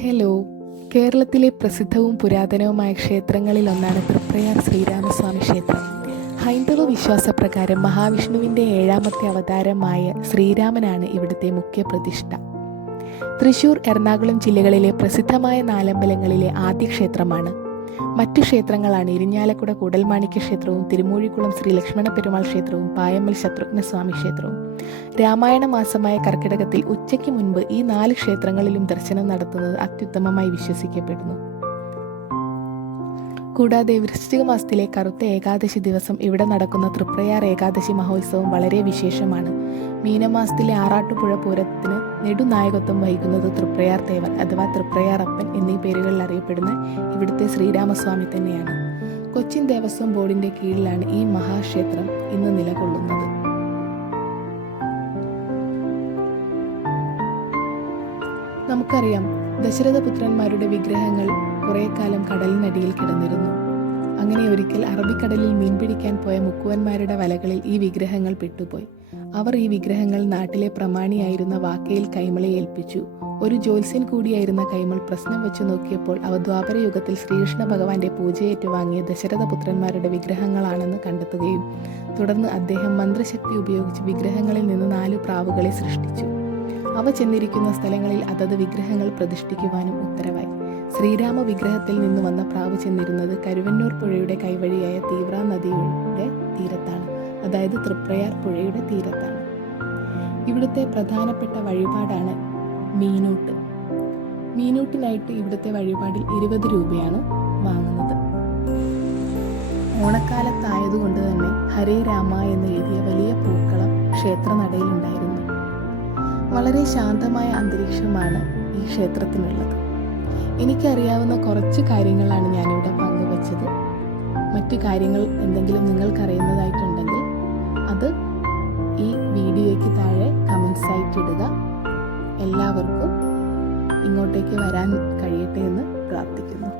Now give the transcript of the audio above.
Hello. കേരളത്തിലെ പ്രസിദ്ധവും പുരാതനവുമായ ക്ഷേത്രങ്ങളിലൊന്നാണ് തൃപ്രയാർ ശ്രീരാമസ്വാമി ക്ഷേത്രം. ഹൈന്ദവ വിശ്വാസപ്രകാരം മഹാവിഷ്ണുവിൻ്റെ 7ാമത്തെ അവതാരമായ ശ്രീരാമനാണ് ഇവിടുത്തെ മുഖ്യ പ്രതിഷ്ഠ. തൃശ്ശൂർ, എറണാകുളം ജില്ലകളിലെ പ്രസിദ്ധമായ 4 അമ്പലങ്ങളിലെ ആദ്യ ക്ഷേത്രമാണ്. മറ്റു ക്ഷേത്രങ്ങളാണ് ഇരിഞ്ഞാലക്കുട കൂടൽമാണിക്യ ക്ഷേത്രവും തിരുമൂഴിക്കുളം ശ്രീ ലക്ഷ്മണ പെരുമാൾ ക്ഷേത്രവും പായമ്മൽ ശത്രുഘ്നസ്വാമി ക്ഷേത്രവും. രാമായണ മാസമായ കർക്കിടകത്തിൽ ഉച്ചയ്ക്ക് മുൻപ് ഈ 4 ക്ഷേത്രങ്ങളിലും ദർശനം നടത്തുന്നത് അത്യുത്തമമായി വിശ്വസിക്കപ്പെടുന്നു. കൂടാതെ വൃശ്ചിക മാസത്തിലെ കറുത്ത ഏകാദശി ദിവസം ഇവിടെ നടക്കുന്ന തൃപ്രയാർ ഏകാദശി മഹോത്സവം വളരെ വിശേഷമാണ്. മീനമാസത്തിലെ ആറാട്ടുപുഴ പൂരത്തിന് നെടുനായകത്വം വഹിക്കുന്നത് തൃപ്രയാർ ദേവൻ അഥവാ തൃപ്രയാർ അപ്പൻ എന്നീ പേരുകളിൽ അറിയപ്പെടുന്ന ഇവിടുത്തെ ശ്രീരാമസ്വാമി തന്നെയാണ്. കൊച്ചിൻ ദേവസ്വം ബോർഡിന്റെ കീഴിലാണ് ഈ മഹാക്ഷേത്രം ഇന്ന് നിലകൊള്ളുന്നത്. നമുക്കറിയാം, ദശരഥപുത്രന്മാരുടെ വിഗ്രഹങ്ങൾ കുറെ കാലം കടലിനടിയിൽ കിടന്നിരുന്നു. അങ്ങനെ ഒരിക്കൽ അറബിക്കടലിൽ മീൻ പിടിക്കാൻ പോയ മുക്കുവന്മാരുടെ വലകളിൽ ഈ വിഗ്രഹങ്ങൾ പെട്ടുപോയി. അവർ ഈ വിഗ്രഹങ്ങൾ നാട്ടിലെ പ്രമാണിയായിരുന്ന വാക്കയിൽ കൈമളെ ഏൽപ്പിച്ചു. ഒരു ജ്യോത്സ്യൻ കൂടിയായിരുന്ന കൈമൾ പ്രശ്നം വെച്ചു നോക്കിയപ്പോൾ അവ ദ്വാപരയുഗത്തിൽ ശ്രീകൃഷ്ണ ഭഗവാന്റെ പൂജയേറ്റു വാങ്ങിയ ദശരഥപുത്രന്മാരുടെ വിഗ്രഹങ്ങളാണെന്ന് കണ്ടെത്തുകയും തുടർന്ന് അദ്ദേഹം മന്ത്രശക്തി ഉപയോഗിച്ച് വിഗ്രഹങ്ങളിൽ നിന്ന് 4 പ്രാവുകളെ സൃഷ്ടിച്ചു. അവ ചെന്നിരിക്കുന്ന സ്ഥലങ്ങളിൽ അതത് വിഗ്രഹങ്ങൾ പ്രതിഷ്ഠിക്കുവാനും ഉത്തരവായി. ശ്രീരാമ വിഗ്രഹത്തിൽ നിന്ന് വന്ന പ്രാവ് ചെന്നിരുന്നത് കരുവന്നൂർ പുഴയുടെ കൈവഴിയായ തീവ്ര നദിയുടെ തീരത്താണ്, അതായത് തൃപ്രയാർ പുഴയുടെ തീരത്താണ്. ഇവിടുത്തെ പ്രധാനപ്പെട്ട വഴിപാടാണ് മീനൂട്ട്. മീനൂട്ടിനായിട്ട് ഇവിടുത്തെ വഴിപാടിൽ 20 രൂപയാണ് വാങ്ങുന്നത്. ഓണക്കാലത്തായതുകൊണ്ട് തന്നെ ഹരേ രാമ എന്ന് എഴുതിയ വലിയ പൂക്കളം ക്ഷേത്രനടയിലുണ്ടായിരുന്നു. വളരെ ശാന്തമായ അന്തരീക്ഷമാണ് ഈ ക്ഷേത്രത്തിനുള്ളത്. എനിക്കറിയാവുന്ന കുറച്ച് കാര്യങ്ങളാണ് ഞാനിവിടെ പങ്കുവച്ചത്. മറ്റു കാര്യങ്ങൾ എന്തെങ്കിലും നിങ്ങൾക്കറിയുന്നതായിട്ടുണ്ടെങ്കിൽ അത് ഈ വീഡിയോയ്ക്ക് താഴെ കമൻസ് ആയിട്ട് ഇടുക. എല്ലാവർക്കും ഇങ്ങോട്ടേക്ക് വരാൻ കഴിയട്ടെ എന്ന് പ്രാർത്ഥിക്കുന്നു.